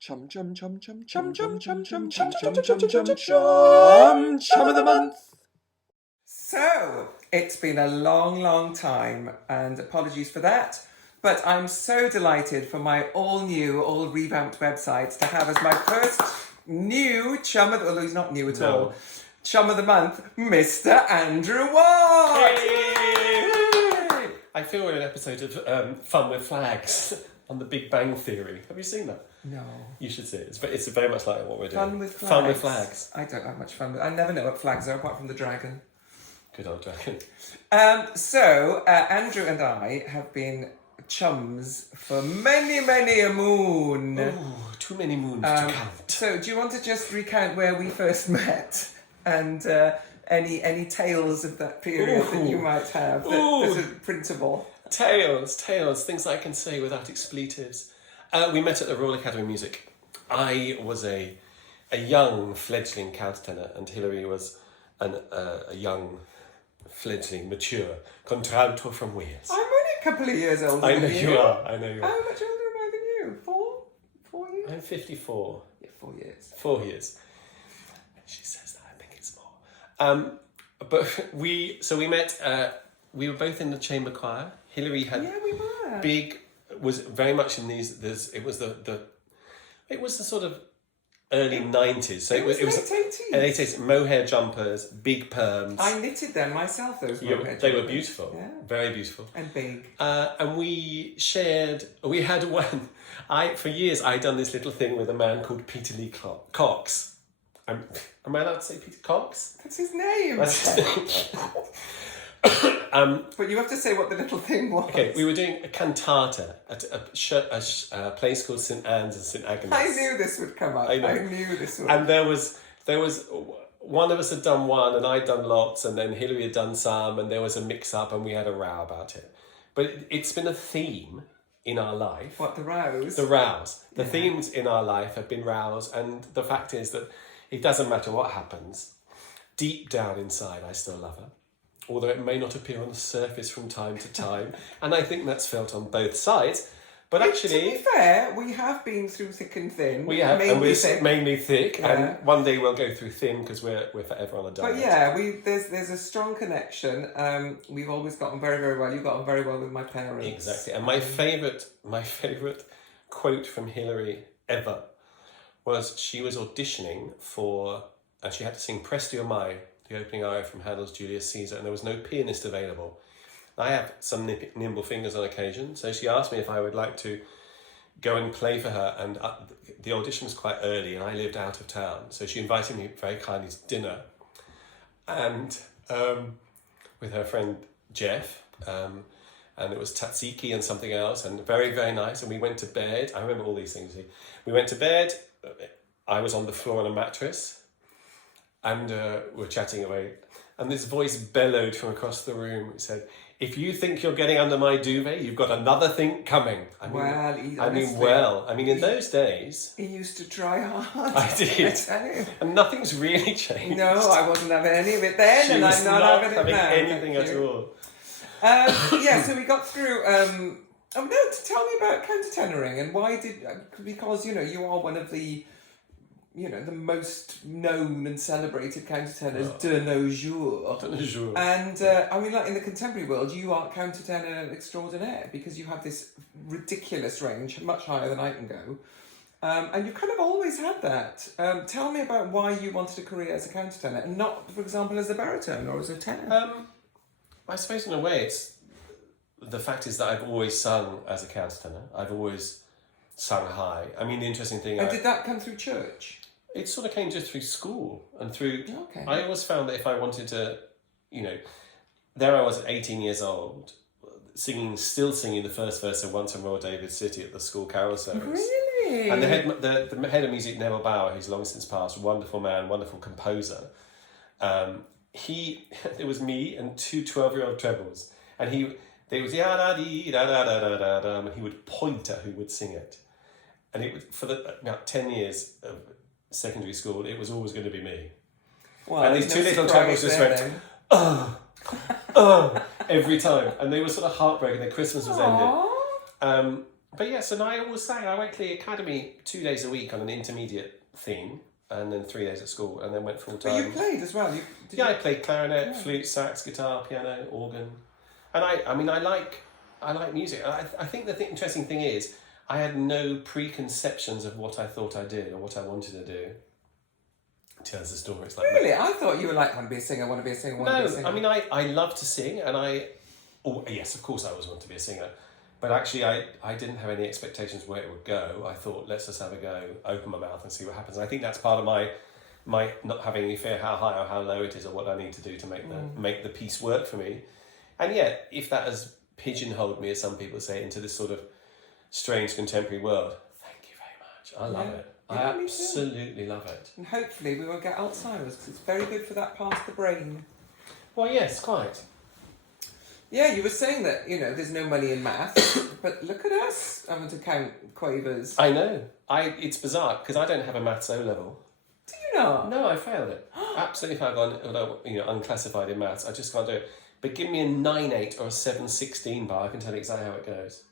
Chum chum chum chum chum chum chum chum chum chum chum chum chum chum of the month. So, it's been a long time, and apologies for that, but I'm so delighted for my all revamped website to have as my first new chum of the, although he's not new at all, chum of the month, Mr. Andrew Watt! Hey! I feel we're in an episode of Fun with Flags on the Big Bang Theory. Have you seen that? No. You should see it. It's very much like what we're doing. Fun with Flags? Fun with Flags. I don't have much fun with I never know what flags are apart from the dragon. Good old dragon. So, Andrew and I have been chums for many a moon. Oh, too many moons to count. So, do you want to just recount where we first met and any tales of that period that you might have that are printable? Tales, things I can say without expletives. We met at the Royal Academy of Music. I was a young fledgling countertenor, and Hilary was a young fledgling mature contralto from Wales. I'm only a couple of years older I know than you are. I know you are. How much older am I than you? 4 years? I'm 54. Yeah, 4 years. 4 years. She says that. I think it's more. But we met. We were both in the chamber choir. Hilary had we were. Was very much in these. It was the sort of early 90s. So it was late 80s. Late 80s. Mohair jumpers, big perms. I knitted them myself. Those mohair They were jumpers. beautiful. Yeah. Very beautiful. And big. And we had one. For years I'd done this little thing with a man called Peter Lee Cox. Am I allowed to say Peter Cox? That's his name. That's his name. But you have to say what the little thing was. Okay, we were doing a cantata at a place called St Anne's and St Agnes. I knew this would come up. I know. I knew this would. And there was one of us had done one, and I'd done lots, and then Hilary had done some, and there was a mix-up, and we had a row about it. But it's been a theme in our life. What, the rows? The rows. The themes in our life have been rows, and the fact is that it doesn't matter what happens. Deep down inside, I still love her. Although it may not appear on the surface from time to time. And I think that's felt on both sides. But actually... To be fair, we have been through thick and thin. We have, and we're mainly thick. Yeah. And one day we'll go through thin because we're forever on a diet. But yeah, there's a strong connection. We've always gotten very well. You've gotten very well with my parents. Exactly. And my favourite quote from Hilary ever was she was auditioning for... And she had to sing Presti o Mai, the opening aria from Handel's Julius Caesar, and there was no pianist available. I have some nimble fingers on occasion, so she asked me if I would like to go and play for her, and the audition was quite early, and I lived out of town, so she invited me very kindly to dinner, and with her friend Jeff, and it was tzatziki and something else, and very nice, and we went to bed. I remember all these things. We went to bed, I was on the floor on a mattress, and we're chatting away, and this voice bellowed from across the room. It said, "If you think you're getting under my duvet, you've got another thing coming." I mean, in those days... He used to try hard. I did. I tell you. And nothing's really changed. No, I wasn't having any of it then, She and was I'm not having it now. anything at all. So we got through... tell me about countertenoring, and why did... because, you are one of the... the most known and celebrated countertenors de nos jours. De nos jours. And, in the contemporary world, you are countertenor extraordinaire because you have this ridiculous range, much higher than I can go. And you've kind of always had that. Tell me about why you wanted a career as a countertenor and not, for example, as a baritone or as a tenor. I suppose in a way it's... The fact is that I've always sung as a countertenor. I've always sung high. I mean, the interesting thing... And did that come through church? It sort of came just through school and through... Okay. I always found that if I wanted to, there I was at 18 years old, still singing the first verse of Once on Royal David City at the school carol service. Really? And the head of music, Neville Bauer, who's long since passed, wonderful man, wonderful composer. It was me and two 12-year-old trebles, and there was ya-da-dee, da-da-da-da-da-da, and he would point at who would sing it. And it would, for about 10 years of secondary school, it was always going to be me. Well, and these two little trebles just went, every time. And they were sort of heartbroken. Their Christmas was ended. But yes, and I always sang. I went to the academy 2 days a week on an intermediate theme, and then 3 days at school, and then went full time. But you played as well. I played clarinet, flute, sax, guitar, piano, organ, and I like music. I think the interesting thing is I had no preconceptions of what I thought I did or what I wanted to do. Tells the story. It's like really, I thought you were like, I want to be a singer, want to be a singer, want to be a singer. I mean, I love to sing, and yes, of course I always want to be a singer, but actually I didn't have any expectations where it would go. I thought, let's just have a go, open my mouth and see what happens. And I think that's part of my not having any fear how high or how low it is or what I need to do to make the piece work for me. And yet, if that has pigeonholed me, as some people say, into this sort of strange contemporary world, thank you very much. I love it. I absolutely love it. And hopefully we will get Alzheimer's, because it's very good for that part of the brain. Well, yes, quite. Yeah, you were saying that, there's no money in maths, but look at us having to count quavers. I know. It's bizarre, because I don't have a maths O-level. Do you not? No, I failed it. Absolutely failed. Although, unclassified in maths, I just can't do it. But give me a 9/8 or a 7/16 bar, I can tell you exactly how it goes.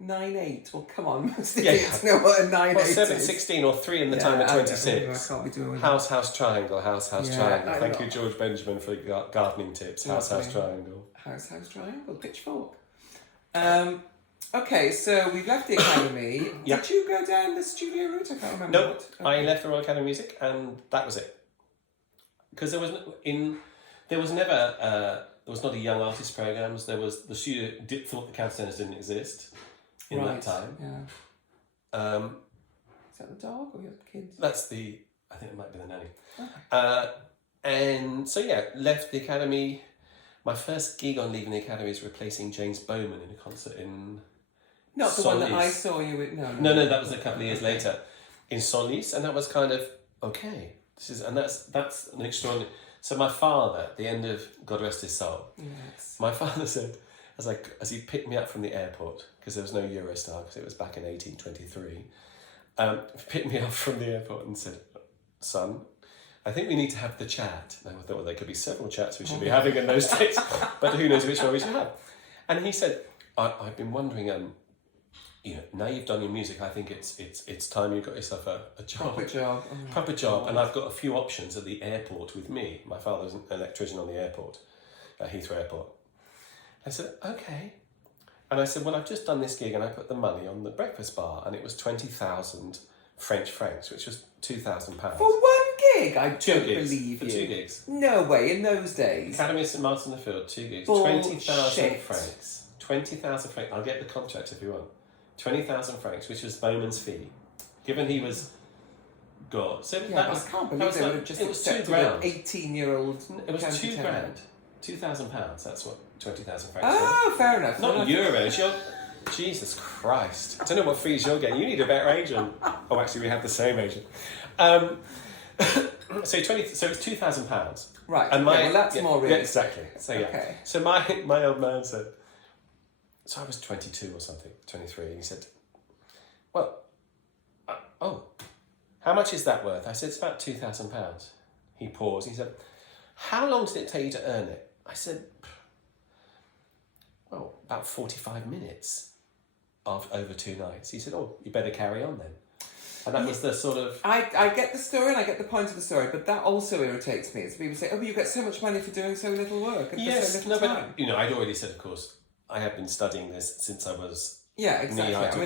9/8. Well, come on. Yeah. It's know what a 9/8 well, is. 7/16 or 3 in the time of 26. I can't be doing with House, triangle, house, triangle. Thank know. you, George Benjamin, for your gardening tips. House, triangle. House, triangle, pitchfork. Okay, so we've left the academy. Yeah. Did you go down the studio route? I can't remember. No, Okay. I left the Royal Academy of Music, and that was it. Because there was not a young artist programs. There was the studio thought the countertenors didn't exist in that time. Yeah. Is that the dog or your kids? I think it might be the nanny. Okay. And so left the academy. My first gig on leaving the academy is replacing James Bowman in a concert in. Not the Solis. one that I saw you with. No, that was a couple of years later, in Solis, and that was kind of okay. That's an extraordinary. So my father, at the end of God Rest His Soul, Yes. my father said, as he picked me up from the airport, because there was no Eurostar, because it was back in 1823, picked me up from the airport and said, son, I think we need to have the chat. And I thought, well, there could be several chats we should be having in those days, but who knows which one we should have. And he said, I've been wondering, now you've done your music, I think it's time you got yourself a job. Proper job. Proper job. And I've got a few options at the airport with me. My father's an electrician on the airport, at Heathrow Airport. I said, okay. And I said, well, I've just done this gig and I put the money on the breakfast bar, and it was 20,000 French francs, which was £2,000. For one gig? I don't believe for you. 2 gigs. No way, in those days. Academy of St Martin in the Field, 2 gigs. Bullshit. 20,000 francs. 20,000 francs. I'll get the contract if you want. 20,000 francs, which was Bowman's fee, given he was God. So I can't believe they would have just accepted an 18-year-old. It was £2,000. £2,000. That's what 20,000 francs. Oh, fair enough. Not euros. Jesus Christ! I don't know what fees you're getting. You need a better agent. Oh, actually, we have the same agent. So so it's £2,000. Right. And that's more realistic. Exactly. So Okay. So my old man said. So I was 22 or something, 23. And he said, "Well, how much is that worth?" I said, "It's about £2,000." He paused. He said, "How long did it take you to earn it?" I said, "Well, about 45 minutes over 2 nights." He said, "Oh, you better carry on then." And that was the sort of... I get the story and I get the point of the story, but that also irritates me. It's people say, "Oh, but you get so much money for doing so little work and for so little time." But I'd already said, of course, I have been studying this since I was... Yeah, exactly. I do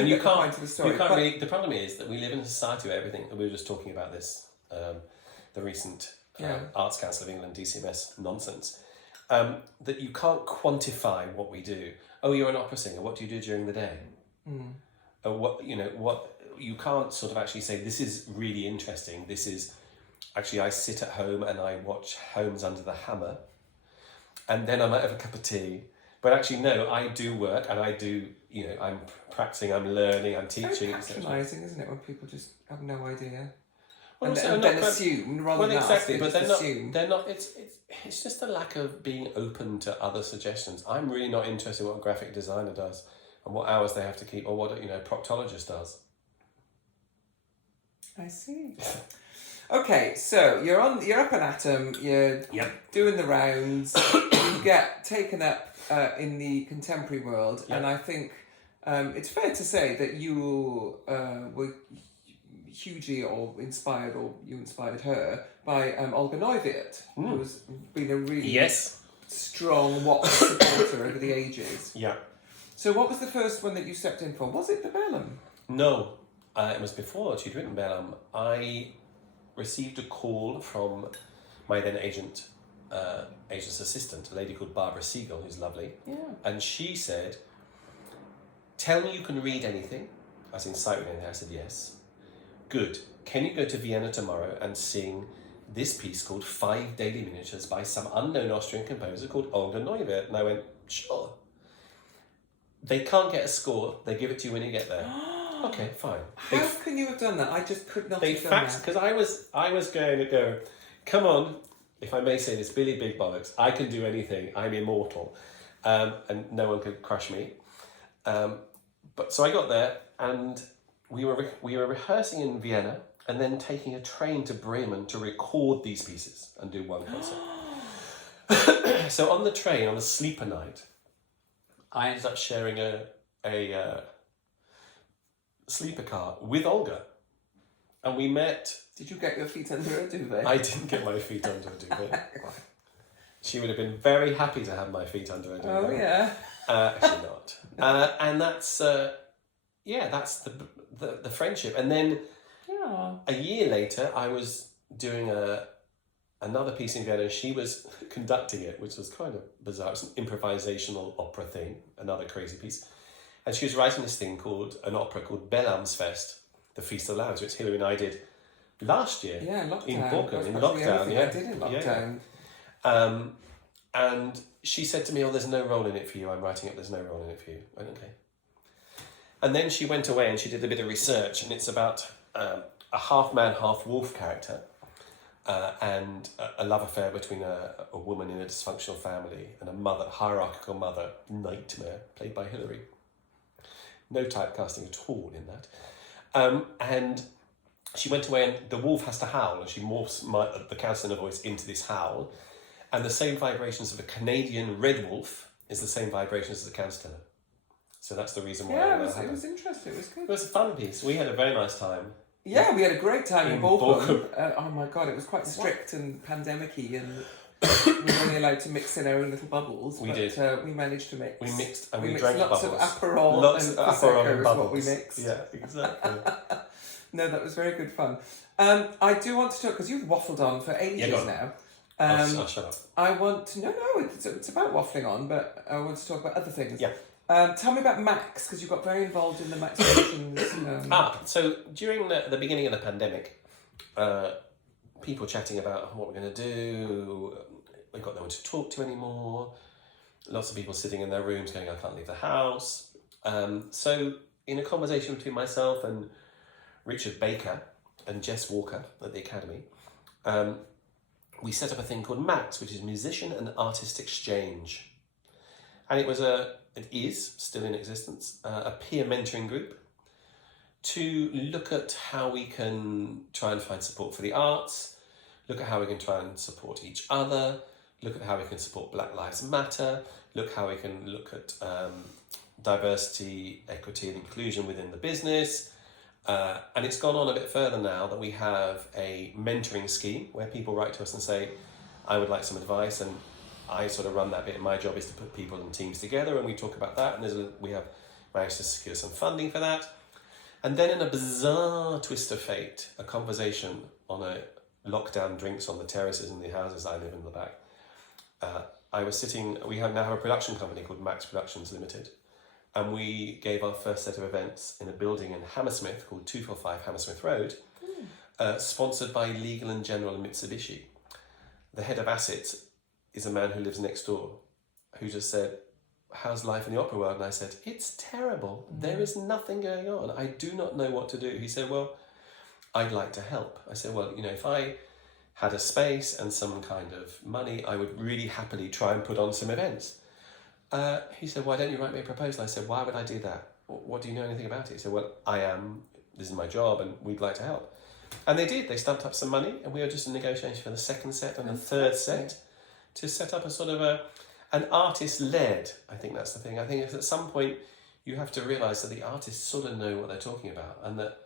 and get the point of the story. The problem is that we live in a society where everything... We were just talking about this, the recent Arts Council of England, DCMS nonsense, that you can't quantify what we do. Oh, you're an opera singer. What do you do during the day? You can't sort of actually say, this is really interesting. This is... Actually, I sit at home and I watch Holmes Under the Hammer, and then I might have a cup of tea. But actually, no, I do work and I do, I'm practicing, I'm learning, I'm teaching. It's very patronising, isn't it, when people just have no idea? Well, and then assume, rather than exactly, ask, but assume. They're not, it's just a lack of being open to other suggestions. I'm really not interested in what a graphic designer does and what hours they have to keep, or what a proctologist does. I see. Okay, so you're up and at 'em, you're doing the rounds, you get taken up in the contemporary world, and I think it's fair to say that you were hugely inspired, or you inspired her, by Olga Neuwirth, who's been a really strong Watts supporter over the ages. Yeah. So what was the first one that you stepped in for? Was it the Bellum? No, it was before she'd written Bellum. I received a call from my then agent's assistant, a lady called Barbara Siegel, who's lovely. Yeah. And she said, "Tell me you can read anything." I was in sight reading anything. I said, "Yes." "Good. Can you go to Vienna tomorrow and sing this piece called 5 Daily Miniatures by some unknown Austrian composer called Olga Neuwirth?" And I went, "Sure." They can't get a score. They give it to you when you get there. Okay, fine. How can you have done that? I just could not They have done that. faxed, because I was going to go, "Come on, if I may say this, Billy Big Bollocks, I can do anything. I'm immortal." And no one could crush me. But so I got there, and we were rehearsing in Vienna, and then taking a train to Bremen to record these pieces and do one concert. So on the train, on a sleeper night, I ended up sharing a sleeper car with Olga, and we met. Did you get your feet under a duvet? I didn't get my feet under a duvet. She would have been very happy to have my feet under a duvet. Oh yeah. Actually not. And that's that's the friendship. And then a year later, I was doing another piece in Vienna, and she was conducting it, which was kind of bizarre. It was an improvisational opera thing, another crazy piece. And she was writing this thing an opera called Bellamsfest, the Feast of Lambs, which Hilary and I did last year. Yeah, lockdown. In Borkum, in That's lockdown, the yeah. I did in lockdown. Yeah. And she said to me, "Oh, there's no role in it for you. I'm writing it, there's no role in it for you." I went, "Okay." And then she went away and she did a bit of research, and it's about a half-man, half-wolf character, and a love affair between a woman in a dysfunctional family and a hierarchical mother, nightmare, played by Hilary. No typecasting at all in that. And she went away, and the wolf has to howl, and she morphs the countertenor voice into this howl, and the same vibrations of a Canadian red wolf is the same vibrations as the countertenor. So that's the reason why. Yeah, it was interesting. It was good. It was a fun piece. We had a very nice time. Yeah, we had a great time in Borkum. Borkum. Oh my god, it was quite strict and pandemic-y, and we were only allowed to mix in our own little bubbles. We did. We managed to mix. We mixed and we mixed drank lots bubbles. of Aperol Lots and of Aperol Prosecco and is bubbles. what we mixed. Yeah, exactly. No, that was very good fun. I do want to talk, because you've waffled on for ages go on. now. I'll shut up. I want to... No, it's about waffling on, but I want to talk about other things. Yeah. Tell me about Max, because you got very involved in the Max Productions. So during the beginning of the pandemic, people chatting about what we're going to do. We've got no one to talk to anymore. Lots of people sitting in their rooms going, "I can't leave the house." So in a conversation between myself and Richard Baker and Jess Walker at the Academy, we set up a thing called MAX, which is Musician and Artist Exchange. And it is still in existence, a peer mentoring group to look at how we can try and find support for the arts, look at how we can try and support each other, look at how we can support Black Lives Matter, look how we can look at diversity, equity and inclusion within the business. And it's gone on a bit further now that we have a mentoring scheme where people write to us and say, "I would like some advice," and I sort of run that bit, and my job is to put people and teams together, and we talk about that, and we have managed to secure some funding for that. And then in a bizarre twist of fate, a conversation on a lockdown drinks on the terraces in the houses I live in the back. We now have a production company called Max Productions Limited, and we gave our first set of events in a building in Hammersmith called 245 Hammersmith Road, sponsored by Legal & General and Mitsubishi. The head of assets is a man who lives next door, who just said, "How's life in the opera world?" And I said, "It's terrible. There is nothing going on. I do not know what to do." He said, "Well, I'd like to help." I said, "Well, if I had a space and some kind of money, I would really happily try and put on some events." He said, "Why don't you write me a proposal?" I said, "Why would I do that? What do you know anything about it?" He said, "Well, this is my job and we'd like to help." And they did. They stamped up some money, and we were just in negotiation for the second set and the third set to set up a sort of an artist-led, I think that's the thing. I think at some point you have to realise that the artists sort of know what they're talking about, and that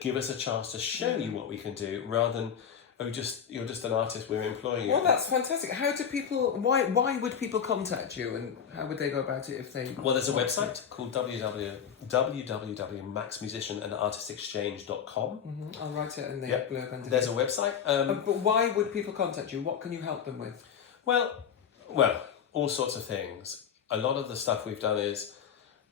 give us a chance to show you what we can do, rather than, you're just an artist, we're employing you. Well, that's fantastic. How do people? Why would people contact you, and how would they go about it if they? Well, there's a website called www.maxmusicianandartistexchange.com. I'll write it in the blurb underneath. There's a website. But why would people contact you? What can you help them with? Well, all sorts of things. A lot of the stuff we've done is,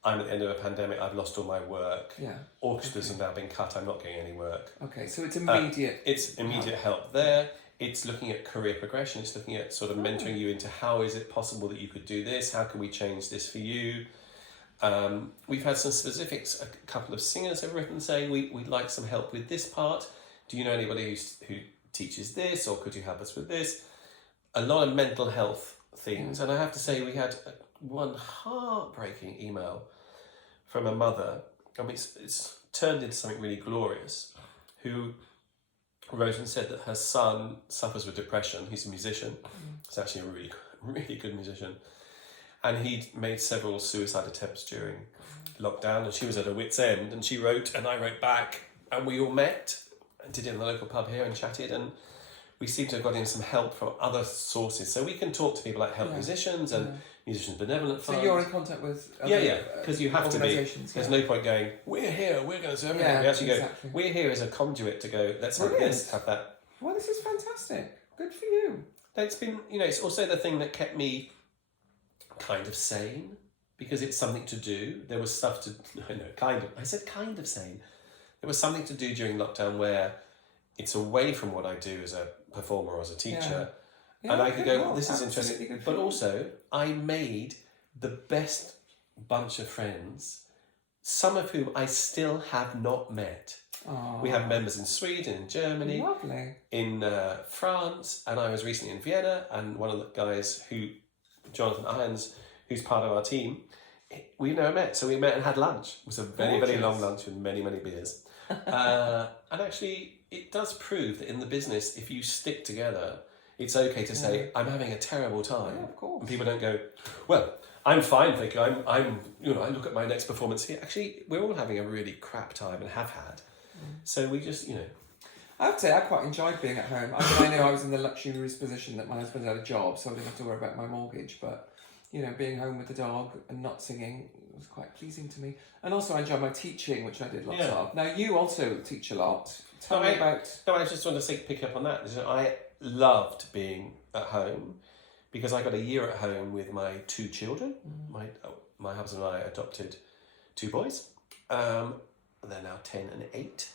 I'm at the end of a pandemic, I've lost all my work. Yeah. Orchestras have now been cut, I'm not getting any work. Okay, so it's immediate. It's immediate help there. It's looking at career progression. It's looking at sort of mentoring you into how is it possible that you could do this? How can we change this for you? We've had some specifics. A couple of singers have written saying, we'd like some help with this part. Do you know anybody who teaches this, or could you help us with this? A lot of mental health things. And I have to say, we had one heartbreaking email from a mother. I mean, it's turned into something really glorious, who wrote and said that her son suffers with depression. He's a musician. He's actually a really, really good musician. And he'd made several suicide attempts during lockdown, and she was at her wit's end, and she wrote and I wrote back, and we all met and did it in the local pub here and chatted, and we seem to have got in some help from other sources. So we can talk to people like Help Musicians and Musicians Benevolent Fund. So you're in contact with because you have to be. There's no point going, we're here, we're going to serve everything. We actually go, we're here as a conduit to go, let's have this, have that. Well, this is fantastic. Good for you. It's been, it's also the thing that kept me kind of sane, because it's something to do. There was stuff to, I said kind of sane. There was something to do during lockdown where it's away from what I do as a performer or as a teacher. And I could go, this is interesting. But also, I made the best bunch of friends, some of whom I still have not met. Aww. We have members in Sweden, in Germany, in France, and I was recently in Vienna, and one of the guys Jonathan Irons, who's part of our team, we've never met. So we met and had lunch. It was a very, very long lunch with many, many beers. And actually, it does prove that in the business, if you stick together, it's okay to say, I'm having a terrible time. Yeah, of course. And people don't go, well, I'm fine, thank you. I look at my next performance here. Actually, we're all having a really crap time and have had. So we just, I would say I quite enjoyed being at home. I mean, I know I was in the luxurious position that my husband had a job, so I didn't have to worry about my mortgage, but being home with the dog and not singing was quite pleasing to me. And also I enjoyed my teaching, which I did lots of. Now, you also teach a lot. Tell me about... No, I just want to pick up on that. I loved being at home because I got a year at home with my 2 children. My husband and I adopted 2 boys. They're now 10 and 8.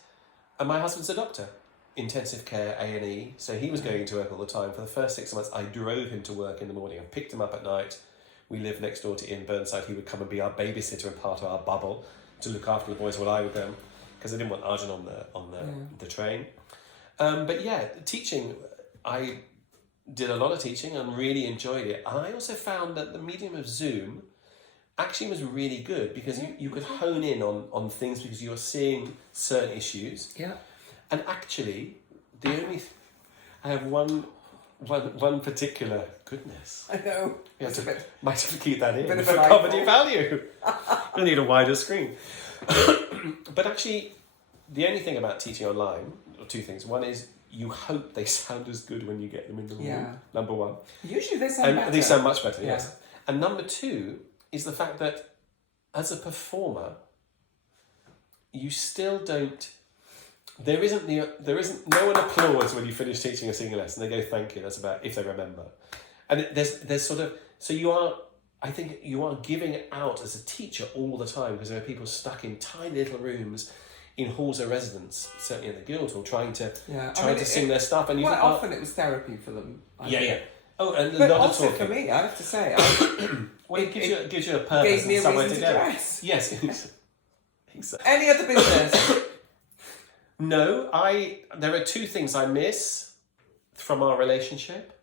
And my husband's a doctor, intensive care, A&E. So he was going to work all the time. For the first 6 months, I drove him to work in the morning and picked him up at night. We lived next door to Ian Burnside. He would come and be our babysitter and part of our bubble to look after the boys while I would go, because I didn't want Arjun on the train. But yeah, teaching, I did a lot of teaching and really enjoyed it. And I also found that the medium of Zoom actually was really good, because you could hone in on things because you're seeing certain issues. Yeah. And actually, I have one particular, goodness. I know. Might have to keep that in for comedy value. I need a wider screen. But actually, the only thing about teaching online, or 2 things. One is you hope they sound as good when you get them in the room. Number 1. Usually they sound better. They sound much better, yes. And number 2 is the fact that as a performer, you still don't. There isn't no one applauds when you finish teaching a singing lesson. They go, thank you. That's about if they remember. And there's sort of, so I think you are giving it out as a teacher all the time, because there are people stuck in tiny little rooms in halls of residence, certainly in the Guildhall, trying to sing their stuff. And quite often it was therapy for them. Oh, and but not also talking. For me, I have to say, well, it gives you a purpose. Gave me a somewhere reason to go. Dress. Yes, exactly. Any other business? No, there are 2 things I miss from our relationship.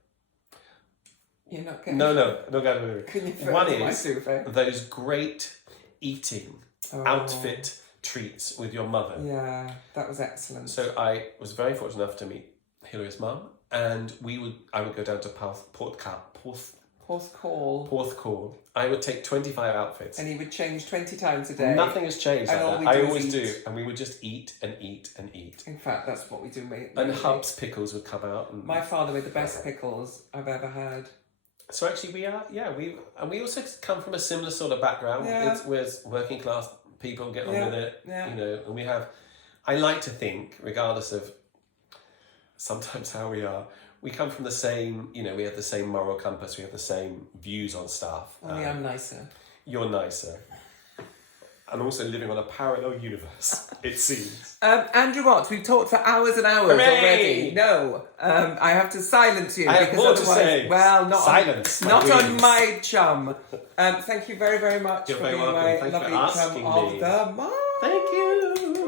You're not going. No, not going. Can you One is those great eating outfit treats with your mother. Yeah, that was excellent. So I was very fortunate enough to meet Hilary's mum, and I would go down to Porthcawl. Porthcawl. I would take 25 outfits. And he would change 20 times a day. Nothing has changed And like all that. we I do is always eat. do. And we would just eat and eat and eat. In fact, that's what we do, mate. And Hub's pickles would come out. And My father made the best pickles I've ever had. so actually we also come from a similar sort of background. Yeah. We're working class people, get on Yeah, with it. yeah. You know, and I like to think, regardless of sometimes how we are, we come from the same, you know, we have the same moral compass, we have the same views on stuff. Only I'm nicer. You're nicer. And also living on a parallel universe, it seems. Andrew Watts, we've talked for hours and hours Hooray! already. No, I have to silence you. I have because more to otherwise, say. Well, not Silence, on, my not on wings. my chum. Thank you very, very much You're for very being welcome. my Thanks for lovely chum asking of me. the month. Thank you.